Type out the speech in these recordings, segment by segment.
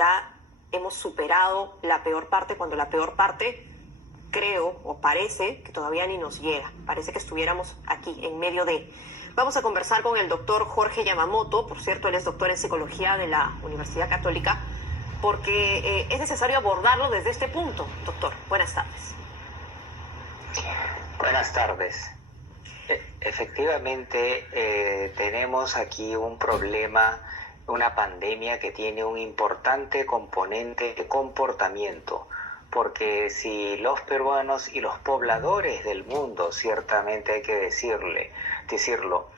ya hemos superado la peor parte, cuando la peor parte, creo, o parece que todavía ni nos llega. Parece que estuviéramos aquí, en medio de... Vamos a conversar con el doctor Jorge Yamamoto. Por cierto, él es doctor en psicología de la Universidad Católica, porque es necesario abordarlo desde este punto. Doctor, buenas tardes. Buenas tardes. Efectivamente, tenemos aquí un problema, una pandemia que tiene un importante componente de comportamiento, porque si los peruanos y los pobladores del mundo, ciertamente hay que decirlo,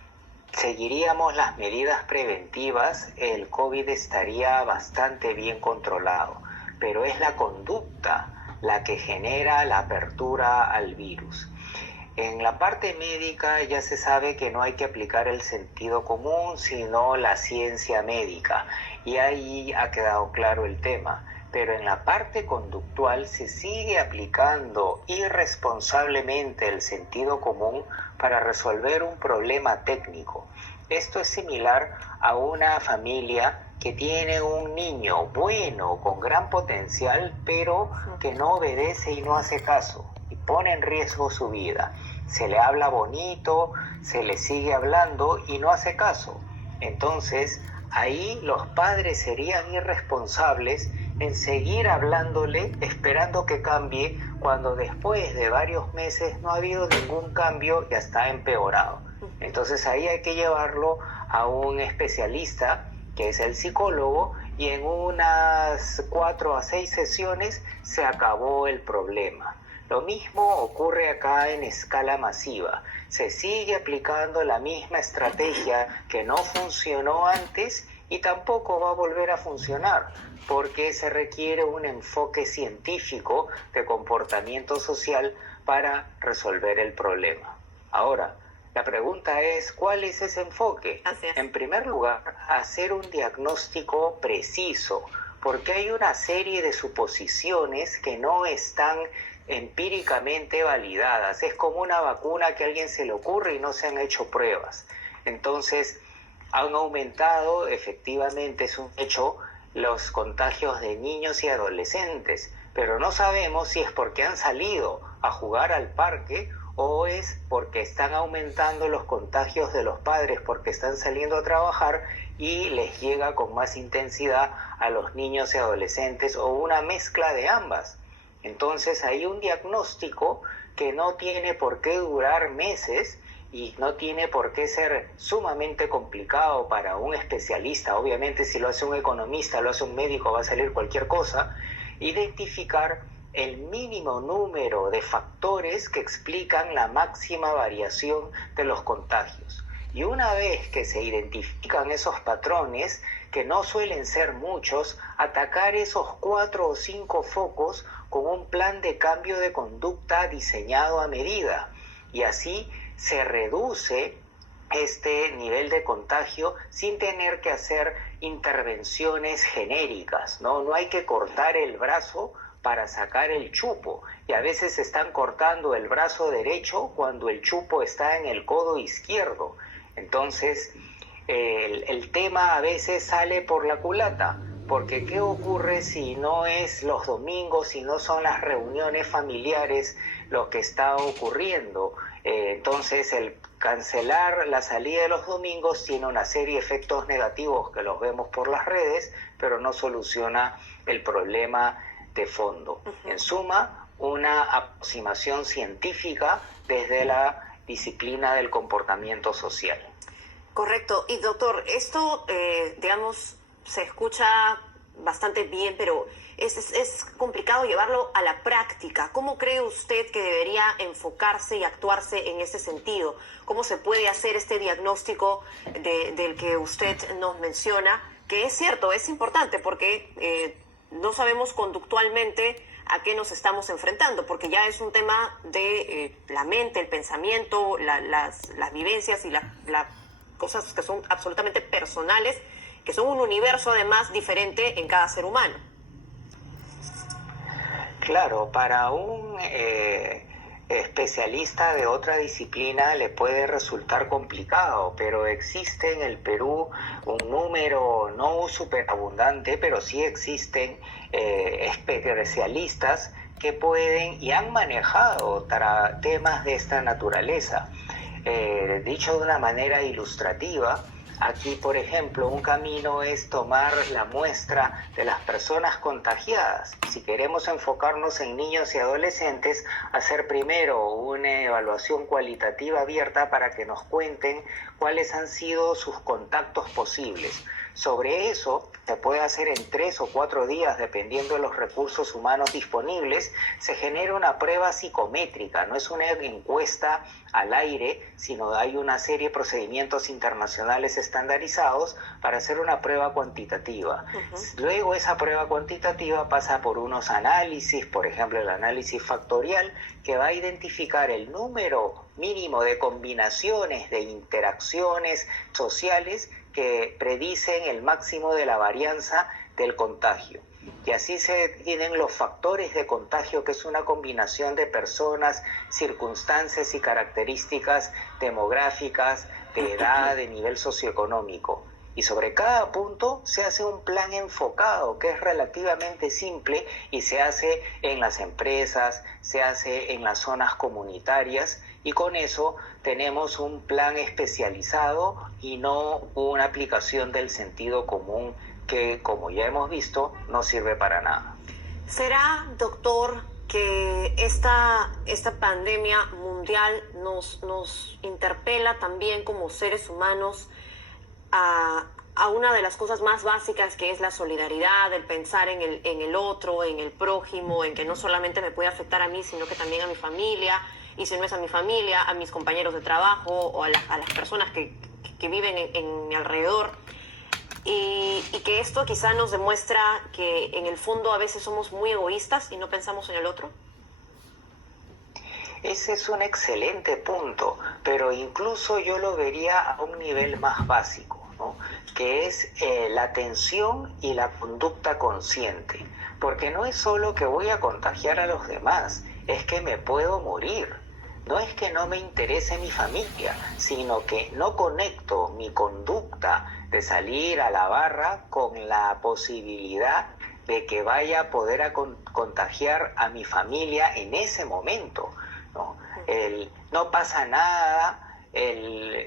seguiríamos las medidas preventivas, el COVID estaría bastante bien controlado, pero es la conducta la que genera la apertura al virus. En la parte médica ya se sabe que no hay que aplicar el sentido común, sino la ciencia médica, y ahí ha quedado claro el tema. Pero en la parte conductual se sigue aplicando irresponsablemente el sentido común para resolver un problema técnico. Esto es similar a una familia que tiene un niño bueno, con gran potencial, pero que no obedece y no hace caso, y pone en riesgo su vida. Se le habla bonito, se le sigue hablando y no hace caso. Entonces, ahí los padres serían irresponsables en seguir hablándole, esperando que cambie, cuando después de varios meses no ha habido ningún cambio y hasta ha empeorado. Entonces ahí hay que llevarlo a un especialista, que es el psicólogo, y en unas 4 a 6 sesiones se acabó el problema. Lo mismo ocurre acá en escala masiva. Se sigue aplicando la misma estrategia que no funcionó antes y tampoco va a volver a funcionar, porque se requiere un enfoque científico de comportamiento social para resolver el problema. Ahora, la pregunta es, ¿cuál es ese enfoque? En primer lugar, hacer un diagnóstico preciso, porque hay una serie de suposiciones que no están empíricamente validadas. Es como una vacuna que a alguien se le ocurre y no se han hecho pruebas. Entonces, han aumentado, efectivamente es un hecho, los contagios de niños y adolescentes, pero no sabemos si es porque han salido a jugar al parque o es porque están aumentando los contagios de los padres porque están saliendo a trabajar y les llega con más intensidad a los niños y adolescentes, o una mezcla de ambas. Entonces hay un diagnóstico que no tiene por qué durar meses y no tiene por qué ser sumamente complicado para un especialista. Obviamente, si lo hace un economista, lo hace un médico, va a salir cualquier cosa. Identificar el mínimo número de factores que explican la máxima variación de los contagios. Y una vez que se identifican esos patrones, que no suelen ser muchos, atacar esos 4 o 5 focos con un plan de cambio de conducta diseñado a medida. Y así se reduce este nivel de contagio sin tener que hacer intervenciones genéricas, ¿no? No hay que cortar el brazo para sacar el chupo, y a veces están cortando el brazo derecho cuando el chupo está en el codo izquierdo. Entonces, el tema a veces sale por la culata, porque ¿qué ocurre si no es los domingos, si no son las reuniones familiares lo que está ocurriendo? Entonces, el cancelar la salida de los domingos tiene una serie de efectos negativos que los vemos por las redes, pero no soluciona el problema de fondo. En suma, una aproximación científica desde la disciplina del comportamiento social. Correcto. Y doctor, esto, digamos, se escucha bastante bien, pero es complicado llevarlo a la práctica. ¿Cómo cree usted que debería enfocarse y actuarse en ese sentido? ¿Cómo se puede hacer este diagnóstico del que usted nos menciona? Que es cierto, es importante porque no sabemos conductualmente a qué nos estamos enfrentando, porque ya es un tema de la mente, el pensamiento, las vivencias y las cosas que son absolutamente personales, que son un universo además diferente en cada ser humano. Claro, para un especialista de otra disciplina le puede resultar complicado, pero existe en el Perú un número no superabundante, pero sí existen especialistas que pueden y han manejado temas de esta naturaleza. Dicho de una manera ilustrativa, aquí, por ejemplo, un camino es tomar la muestra de las personas contagiadas. Si queremos enfocarnos en niños y adolescentes, hacer primero una evaluación cualitativa abierta para que nos cuenten cuáles han sido sus contactos posibles. Sobre eso, se puede hacer en 3 o 4 días, dependiendo de los recursos humanos disponibles, se genera una prueba psicométrica, no es una encuesta al aire, sino hay una serie de procedimientos internacionales estandarizados para hacer una prueba cuantitativa. Luego esa prueba cuantitativa pasa por unos análisis, por ejemplo el análisis factorial, que va a identificar el número mínimo de combinaciones, de interacciones sociales que predicen el máximo de la varianza del contagio. Y así se tienen los factores de contagio, que es una combinación de personas, circunstancias y características demográficas, de edad, de nivel socioeconómico. Y sobre cada punto se hace un plan enfocado, que es relativamente simple y se hace en las empresas, se hace en las zonas comunitarias, y con eso tenemos un plan especializado y no una aplicación del sentido común que, como ya hemos visto, no sirve para nada. ¿Será, doctor, que esta pandemia mundial nos interpela también como seres humanos a una de las cosas más básicas, que es la solidaridad, el pensar en el otro, en el prójimo, en que no solamente me puede afectar a mí, sino que también a mi familia, y si no es a mi familia, a mis compañeros de trabajo o a las personas que viven en mi alrededor? Y que esto quizá nos demuestra que en el fondo a veces somos muy egoístas y no pensamos en el otro. Ese es un excelente punto, pero incluso yo lo vería a un nivel más básico, ¿no? Que es la atención y la conducta consciente, porque no es solo que voy a contagiar a los demás, es que me puedo morir. No es que no me interese mi familia, sino que no conecto mi conducta de salir a la barra con la posibilidad de que vaya a poder contagiar a mi familia en ese momento, ¿no? No pasa nada,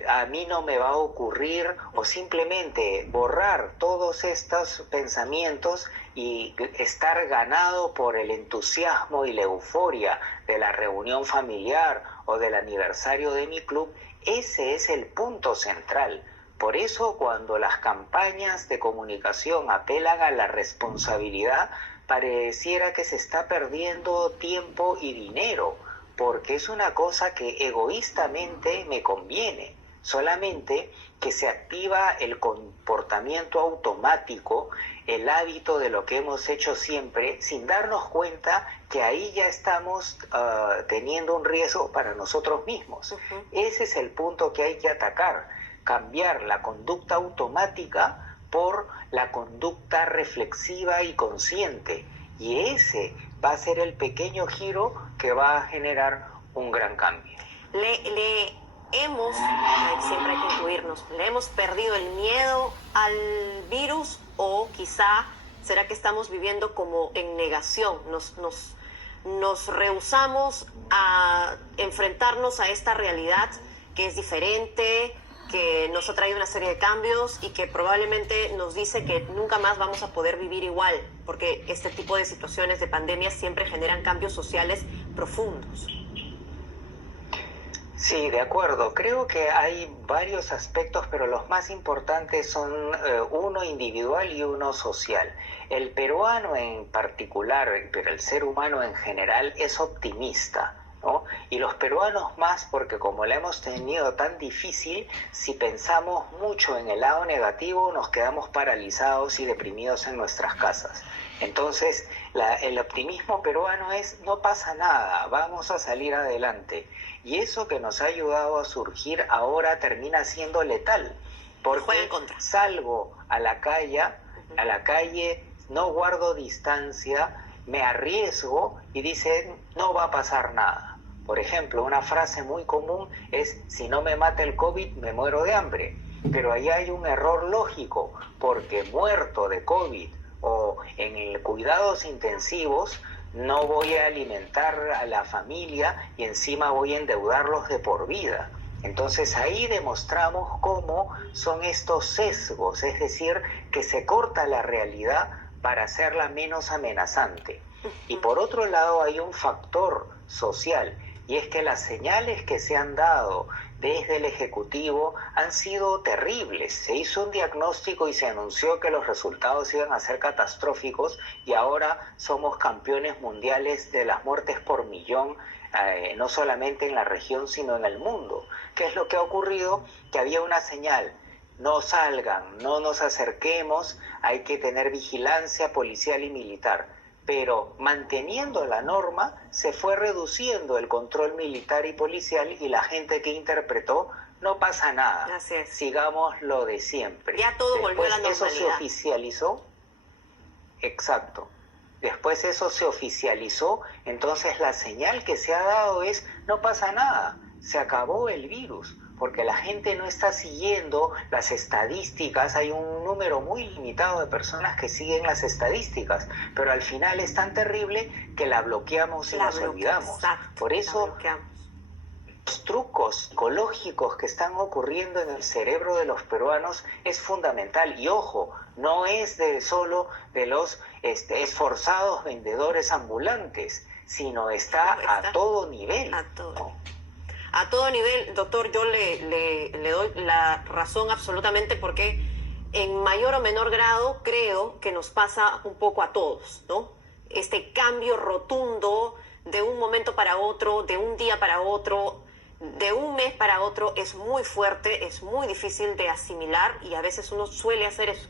a mí no me va a ocurrir, o simplemente borrar todos estos pensamientos y estar ganado por el entusiasmo y la euforia de la reunión familiar o del aniversario de mi club. Ese es el punto central. Por eso, cuando las campañas de comunicación apelan a la responsabilidad, pareciera que se está perdiendo tiempo y dinero, porque es una cosa que egoístamente me conviene, solamente que se activa el comportamiento automático, el hábito de lo que hemos hecho siempre, sin darnos cuenta que ahí ya estamos teniendo un riesgo para nosotros mismos. Ese es el punto que hay que atacar, cambiar la conducta automática por la conducta reflexiva y consciente, y ese va a ser el pequeño giro que va a generar un gran cambio. Siempre hay que incluirnos, ¿le hemos perdido el miedo al virus, o quizá será que estamos viviendo como en negación? Nos rehusamos a enfrentarnos a esta realidad que es diferente, que nos ha traído una serie de cambios y que probablemente nos dice que nunca más vamos a poder vivir igual, porque este tipo de situaciones de pandemia siempre generan cambios sociales profundos. Sí, de acuerdo. Creo que hay varios aspectos, pero los más importantes son uno individual y uno social. El peruano en particular, pero el ser humano en general, es optimista, ¿no? Y los peruanos más, porque como la hemos tenido tan difícil, si pensamos mucho en el lado negativo, nos quedamos paralizados y deprimidos en nuestras casas. Entonces, el optimismo peruano es: no pasa nada, vamos a salir adelante. Y eso que nos ha ayudado a surgir ahora termina siendo letal, porque salgo a la calle, no guardo distancia, me arriesgo y dicen: no va a pasar nada. Por ejemplo, una frase muy común es: si no me mata el COVID, me muero de hambre. Pero ahí hay un error lógico, porque muerto de COVID o en cuidados intensivos, no voy a alimentar a la familia y encima voy a endeudarlos de por vida. Entonces ahí demostramos cómo son estos sesgos, es decir, que se corta la realidad para hacerla menos amenazante. Y por otro lado hay un factor social, y es que las señales que se han dado desde el Ejecutivo han sido terribles. Se hizo un diagnóstico y se anunció que los resultados iban a ser catastróficos, y ahora somos campeones mundiales de las muertes por millón, no solamente en la región sino en el mundo. ¿Qué es lo que ha ocurrido? Que había una señal: no salgan, no nos acerquemos, hay que tener vigilancia policial y militar. Pero manteniendo la norma, se fue reduciendo el control militar y policial, y la gente que interpretó: no pasa nada, Así es. sigamos lo de siempre. Ya todo volvió a la normalidad. Eso se oficializó, exacto. Después eso se oficializó, entonces la señal que se ha dado es: no pasa nada, se acabó el virus, porque la gente no está siguiendo las estadísticas. Hay un número muy limitado de personas que siguen las estadísticas, pero al final es tan terrible que la bloqueamos y nos olvidamos. Exacto, por eso los trucos psicológicos que están ocurriendo en el cerebro de los peruanos es fundamental. Y ojo, no es solo de los esforzados vendedores ambulantes, sino está a todo nivel. A todo nivel, doctor, yo le doy la razón absolutamente, porque en mayor o menor grado creo que nos pasa un poco a todos, ¿no? Este cambio rotundo de un momento para otro, de un día para otro, de un mes para otro, es muy fuerte, es muy difícil de asimilar, y a veces uno suele hacer eso: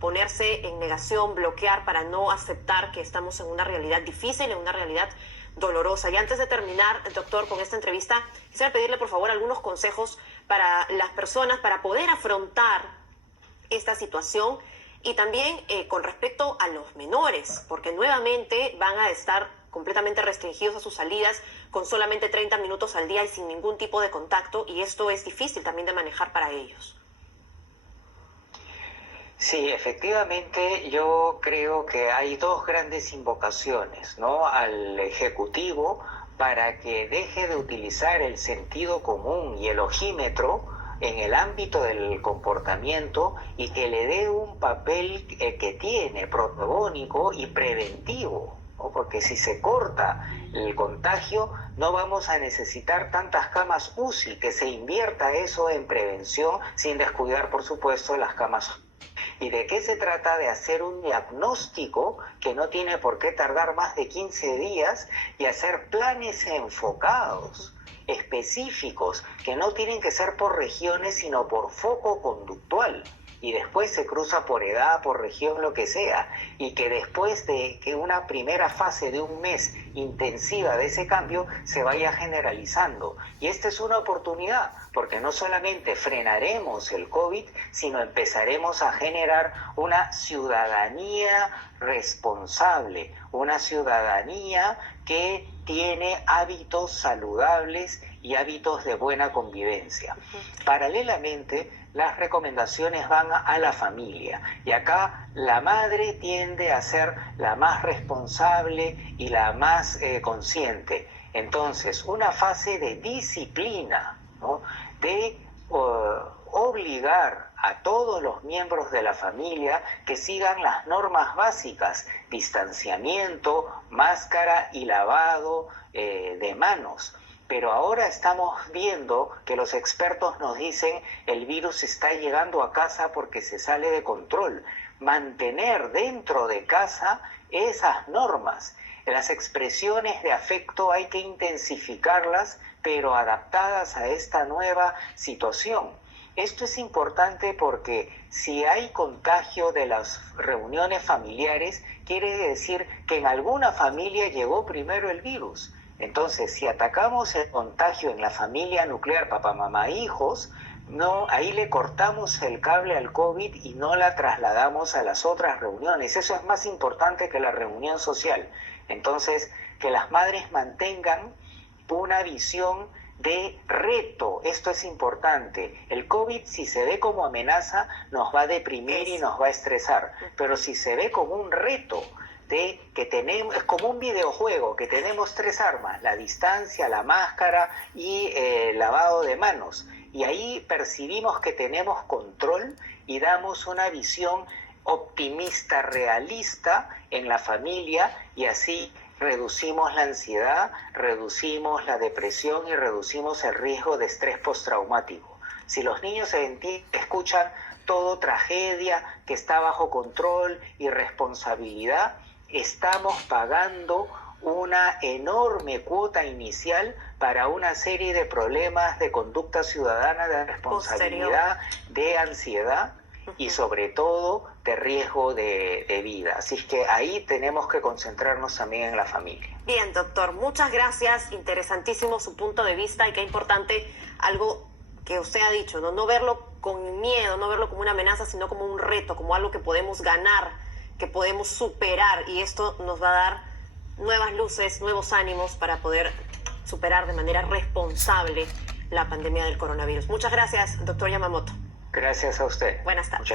ponerse en negación, bloquear para no aceptar que estamos en una realidad difícil, en una realidad dolorosa. Y antes de terminar, doctor, con esta entrevista, quisiera pedirle por favor algunos consejos para las personas para poder afrontar esta situación, y también con respecto a los menores, porque nuevamente van a estar completamente restringidos a sus salidas, con solamente 30 minutos al día y sin ningún tipo de contacto, y esto es difícil también de manejar para ellos. Sí, efectivamente, yo creo que hay dos grandes invocaciones, ¿no?, al Ejecutivo, para que deje de utilizar el sentido común y el ojímetro en el ámbito del comportamiento, y que le dé un papel que tiene protagónico y preventivo, ¿no? Porque si se corta el contagio, no vamos a necesitar tantas camas UCI, que se invierta eso en prevención, sin descuidar, por supuesto, las camas UCI. ¿Y de qué se trata? De hacer un diagnóstico que no tiene por qué tardar más de 15 días, y hacer planes enfocados, específicos, que no tienen que ser por regiones, sino por foco conductual. Y después se cruza por edad, por región, lo que sea, y que después de que una primera fase de un mes intensiva de ese cambio se vaya generalizando. Y esta es una oportunidad, porque no solamente frenaremos el COVID, sino empezaremos a generar una ciudadanía responsable, una ciudadanía que tiene hábitos saludables y hábitos de buena convivencia. Paralelamente, las recomendaciones van a la familia, y acá la madre tiende a ser la más responsable y la más consciente. Entonces, una fase de disciplina, ¿no?, de obligar a todos los miembros de la familia que sigan las normas básicas: distanciamiento, máscara y lavado de manos. Pero ahora estamos viendo que los expertos nos dicen: el virus está llegando a casa porque se sale de control. Mantener dentro de casa esas normas. Las expresiones de afecto hay que intensificarlas, pero adaptadas a esta nueva situación. Esto es importante porque si hay contagio de las reuniones familiares, quiere decir que en alguna familia llegó primero el virus. Entonces, si atacamos el contagio en la familia nuclear, papá, mamá, hijos, no, ahí le cortamos el cable al COVID y no la trasladamos a las otras reuniones. Eso es más importante que la reunión social. Entonces, que las madres mantengan una visión de reto. Esto es importante. El COVID, si se ve como amenaza, nos va a deprimir y nos va a estresar, pero si se ve como un reto, de que tenemos, es como un videojuego, que tenemos 3 armas: la distancia, la máscara y el lavado de manos, y ahí percibimos que tenemos control y damos una visión optimista, realista en la familia, y así reducimos la ansiedad, reducimos la depresión y reducimos el riesgo de estrés postraumático. Si los niños escuchan todo tragedia, que está bajo control y responsabilidad, estamos pagando una enorme cuota inicial para una serie de problemas de conducta ciudadana, de responsabilidad, de ansiedad y sobre todo de riesgo de vida. Así que ahí tenemos que concentrarnos también en la familia. Bien, doctor, muchas gracias. Interesantísimo su punto de vista, y qué importante algo que usted ha dicho, ¿no? No verlo con miedo, no verlo como una amenaza, sino como un reto, como algo que podemos ganar, que podemos superar, y esto nos va a dar nuevas luces, nuevos ánimos para poder superar de manera responsable la pandemia del coronavirus. Muchas gracias, doctor Yamamoto. Gracias a usted. Buenas tardes.